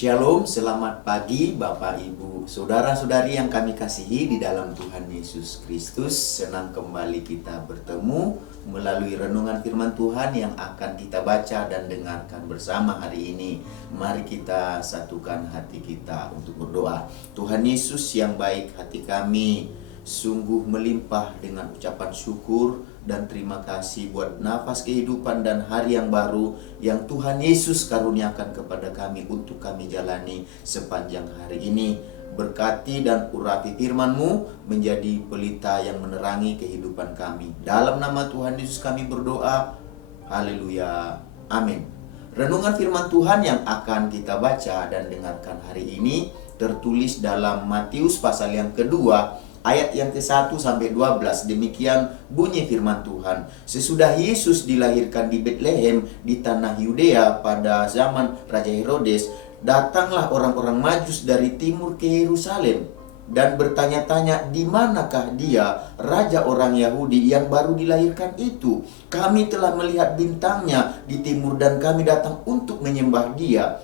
Shalom, selamat pagi Bapak Ibu Saudara-saudari yang kami kasihi di dalam Tuhan Yesus Kristus. Senang kembali kita bertemu melalui renungan firman Tuhan yang akan kita baca dan dengarkan bersama hari ini. Mari kita satukan hati kita untuk berdoa. Tuhan Yesus yang baik, hati kami sungguh melimpah dengan ucapan syukur dan terima kasih buat nafas kehidupan dan hari yang baru yang Tuhan Yesus karuniakan kepada kami untuk kami jalani sepanjang hari ini. Berkati dan urapi firman-Mu menjadi pelita yang menerangi kehidupan kami. Dalam nama Tuhan Yesus kami berdoa. Haleluya. Amin. Renungan firman Tuhan yang akan kita baca dan dengarkan hari ini tertulis dalam Matius pasal yang kedua, ayat yang ke-1 sampai 12. Demikian bunyi firman Tuhan. Sesudah Yesus dilahirkan di Betlehem di tanah Yudea pada zaman Raja Herodes, datanglah orang-orang Majus dari timur ke Yerusalem dan bertanya-tanya, di manakah dia, raja orang Yahudi yang baru dilahirkan itu? Kami telah melihat bintangnya di timur dan kami datang untuk menyembah dia.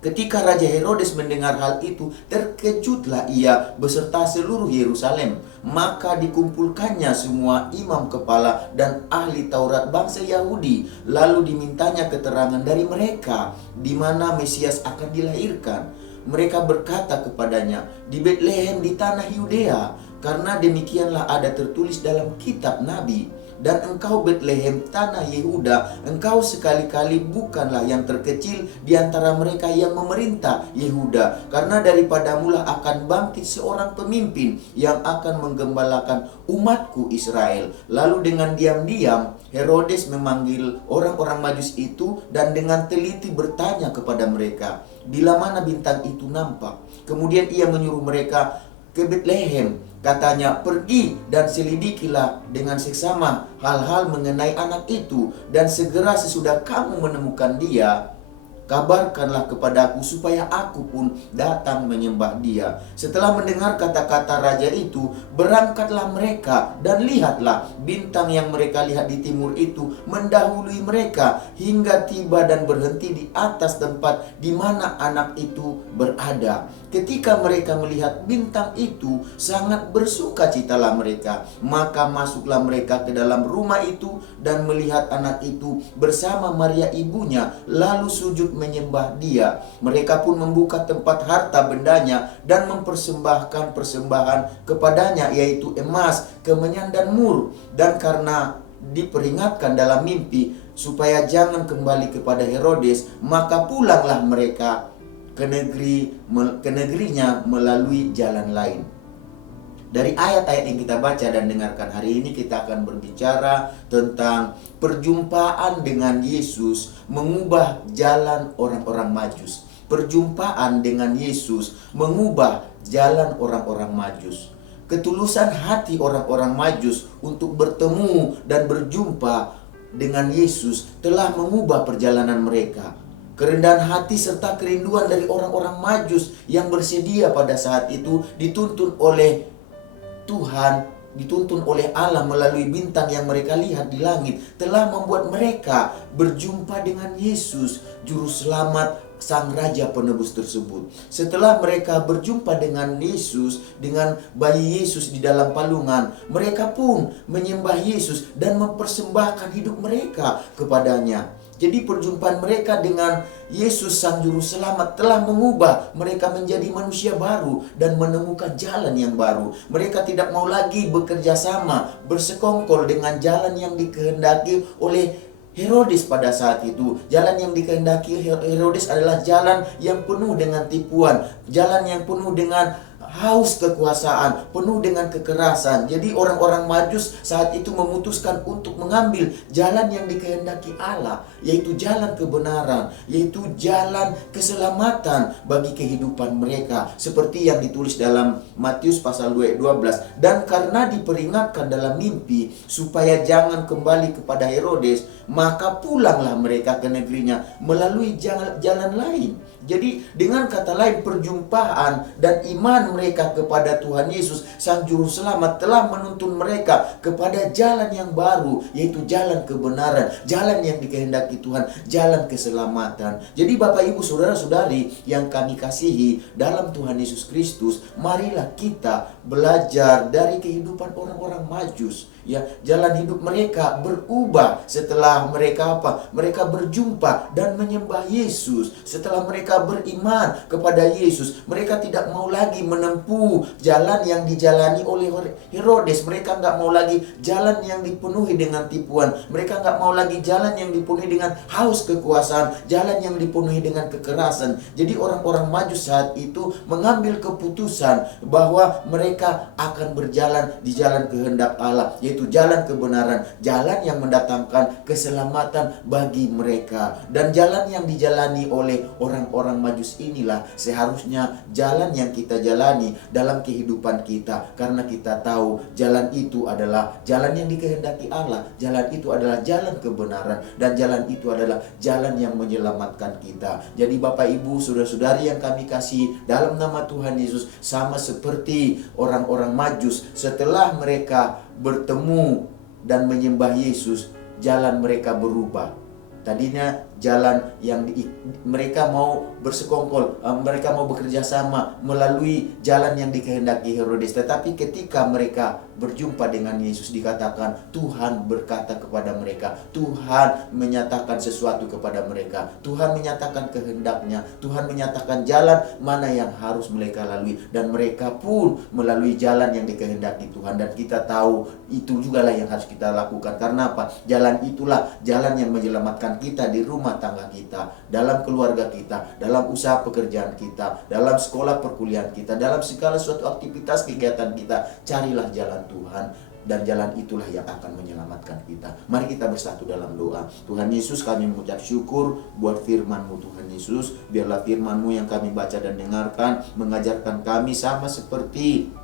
Ketika Raja Herodes mendengar hal itu, terkejutlah ia beserta seluruh Yerusalem. Maka dikumpulkannya semua imam kepala dan ahli Taurat bangsa Yahudi. Lalu dimintanya keterangan dari mereka di mana Mesias akan dilahirkan. Mereka berkata kepadanya, di Betlehem di tanah Yudea, karena demikianlah ada tertulis dalam kitab Nabi. Dan engkau Betlehem tanah Yehuda, engkau sekali-kali bukanlah yang terkecil di antara mereka yang memerintah Yehuda, karena daripadamulah akan bangkit seorang pemimpin yang akan menggembalakan umatku Israel. Lalu dengan diam-diam Herodes memanggil orang-orang Majus itu dan dengan teliti bertanya kepada mereka, bila mana bintang itu nampak. Kemudian ia menyuruh mereka ke Betlehem. Katanya, pergi dan selidikilah dengan seksama hal-hal mengenai anak itu, dan segera sesudah kamu menemukan dia, kabarkanlah kepadaku supaya aku pun datang menyembah dia. Setelah mendengar kata-kata raja itu, berangkatlah mereka, dan lihatlah bintang yang mereka lihat di timur itu mendahului mereka hingga tiba dan berhenti di atas tempat di mana anak itu berada. Ketika mereka melihat bintang itu, sangat bersukacitalah mereka. Maka masuklah mereka ke dalam rumah itu dan melihat anak itu bersama Maria ibunya, lalu sujud menyembah dia. Mereka pun membuka tempat harta bendanya dan mempersembahkan persembahan kepadanya, yaitu emas, kemenyan dan mur. Dan karena diperingatkan dalam mimpi supaya jangan kembali kepada Herodes, maka pulanglah mereka ke negerinya melalui jalan lain. Dari ayat-ayat yang kita baca dan dengarkan hari ini, kita akan berbicara tentang perjumpaan dengan Yesus mengubah jalan orang-orang Majus. Perjumpaan dengan Yesus mengubah jalan orang-orang Majus. Ketulusan hati orang-orang Majus untuk bertemu dan berjumpa dengan Yesus telah mengubah perjalanan mereka. Kerendahan hati serta kerinduan dari orang-orang Majus yang bersedia pada saat itu dituntun oleh Tuhan, dituntun oleh Allah melalui bintang yang mereka lihat di langit, telah membuat mereka berjumpa dengan Yesus, juru selamat sang raja penebus tersebut. Setelah mereka berjumpa dengan Yesus, dengan bayi Yesus di dalam palungan, mereka pun menyembah Yesus dan mempersembahkan hidup mereka kepadanya. Jadi perjumpaan mereka dengan Yesus sang juru selamat telah mengubah mereka menjadi manusia baru dan menemukan jalan yang baru. Mereka tidak mau lagi bekerja sama, bersekongkol dengan jalan yang dikehendaki oleh Herodes pada saat itu. Jalan yang dikehendaki Herodes adalah jalan yang penuh dengan tipuan, jalan yang penuh dengan haus kekuasaan, penuh dengan kekerasan. Jadi orang-orang Majus saat itu memutuskan untuk mengambil jalan yang dikehendaki Allah, yaitu jalan kebenaran, yaitu jalan keselamatan bagi kehidupan mereka, seperti yang ditulis dalam Matius pasal 12. Dan karena diperingatkan dalam mimpi supaya jangan kembali kepada Herodes, maka pulanglah mereka ke negerinya melalui jalan lain. Jadi dengan kata lain, perjumpaan dan iman mereka kepada Tuhan Yesus Sang Juru Selamat telah menuntun mereka kepada jalan yang baru, yaitu jalan kebenaran, jalan yang dikehendaki Tuhan, jalan keselamatan. Jadi Bapak Ibu Saudara-saudari yang kami kasihi dalam Tuhan Yesus Kristus, marilah kita belajar dari kehidupan orang-orang Majus. Ya, jalan hidup mereka berubah setelah mereka apa? Mereka berjumpa dan menyembah Yesus. Setelah mereka beriman kepada Yesus, mereka tidak mau lagi menempuh jalan yang dijalani oleh Herodes. Mereka nggak mau lagi jalan yang dipenuhi dengan tipuan. Mereka nggak mau lagi jalan yang dipenuhi dengan haus kekuasaan, jalan yang dipenuhi dengan kekerasan. Jadi orang-orang Majus saat itu mengambil keputusan bahwa mereka akan berjalan di jalan kehendak Allah, yaitu jalan kebenaran, jalan yang mendatangkan keselamatan bagi mereka. Dan jalan yang dijalani oleh orang-orang Majus inilah seharusnya jalan yang kita jalani dalam kehidupan kita, karena kita tahu jalan itu adalah jalan yang dikehendaki Allah, jalan itu adalah jalan kebenaran, dan jalan itu adalah jalan yang menyelamatkan kita. Jadi Bapak Ibu Saudara-saudari yang kami kasih dalam nama Tuhan Yesus, sama seperti orang-orang Majus, setelah mereka bertemu dan menyembah Yesus, jalan mereka berubah. Tadinya jalan yang mereka mau bersekongkol, mereka mau bekerja sama melalui jalan yang dikehendaki Herodes. Tetapi ketika mereka berjumpa dengan Yesus, dikatakan Tuhan berkata kepada mereka, Tuhan menyatakan sesuatu kepada mereka, Tuhan menyatakan kehendaknya, Tuhan menyatakan jalan mana yang harus mereka lalui, dan mereka pun melalui jalan yang dikehendaki Tuhan. Dan kita tahu itu juga lah yang harus kita lakukan. Karena apa? Jalan itulah jalan yang menyelamatkan kita di rumah tangga kita, dalam keluarga kita, dalam usaha pekerjaan kita, dalam sekolah perkuliahan kita, dalam segala suatu aktivitas kegiatan kita. Carilah jalan Tuhan, dan jalan itulah yang akan menyelamatkan kita. Mari kita bersatu dalam doa. Tuhan Yesus, kami mengucap syukur buat firman-Mu Tuhan Yesus. Biarlah firman-Mu yang kami baca dan dengarkan mengajarkan kami sama seperti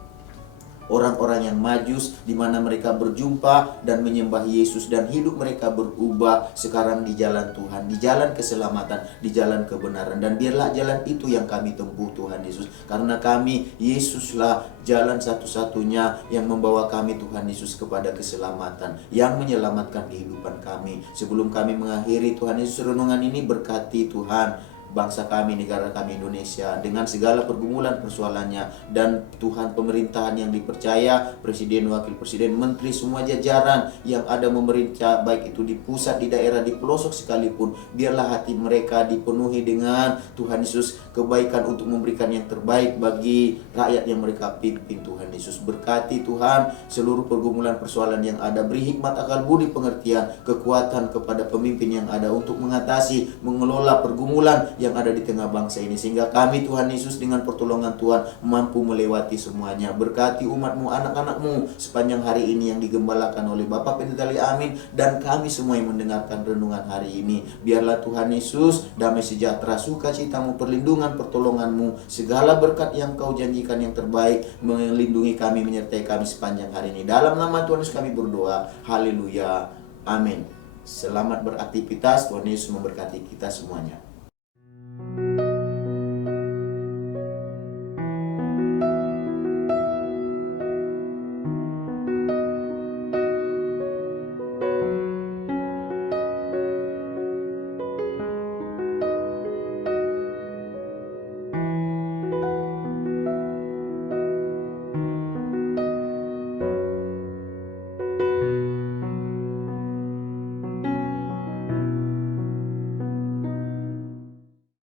orang-orang yang Majus, di mana mereka berjumpa dan menyembah Yesus, dan hidup mereka berubah sekarang di jalan Tuhan, di jalan keselamatan, di jalan kebenaran. Dan biarlah jalan itu yang kami tempuh Tuhan Yesus, karena kami, Yesuslah jalan satu-satunya yang membawa kami Tuhan Yesus kepada keselamatan, yang menyelamatkan kehidupan kami. Sebelum kami mengakhiri Tuhan Yesus renungan ini, berkati Tuhan bangsa kami, negara kami Indonesia, dengan segala pergumulan persoalannya, dan Tuhan pemerintahan yang dipercaya, presiden, wakil presiden, menteri, semua jajaran yang ada memerintah, baik itu di pusat, di daerah, di pelosok sekalipun, biarlah hati mereka dipenuhi dengan Tuhan Yesus kebaikan untuk memberikan yang terbaik bagi rakyat yang mereka pimpin. Tuhan Yesus berkati Tuhan seluruh pergumulan persoalan yang ada, beri hikmat, akal budi, pengertian, kekuatan kepada pemimpin yang ada untuk mengatasi, mengelola pergumulan yang ada di tengah bangsa ini, sehingga kami Tuhan Yesus dengan pertolongan Tuhan mampu melewati semuanya. Berkati umat-Mu, anak-anak-Mu sepanjang hari ini yang digembalakan oleh Bapak Pendeta Lee Amin, dan kami semua yang mendengarkan renungan hari ini. Biarlah Tuhan Yesus damai sejahtera, sukacita-Mu, perlindungan, pertolongan-Mu, segala berkat yang Kau janjikan yang terbaik melindungi kami, menyertai kami sepanjang hari ini. Dalam nama Tuhan Yesus kami berdoa. Haleluya. Amin. Selamat beraktivitas. Tuhan Yesus memberkati kita semuanya.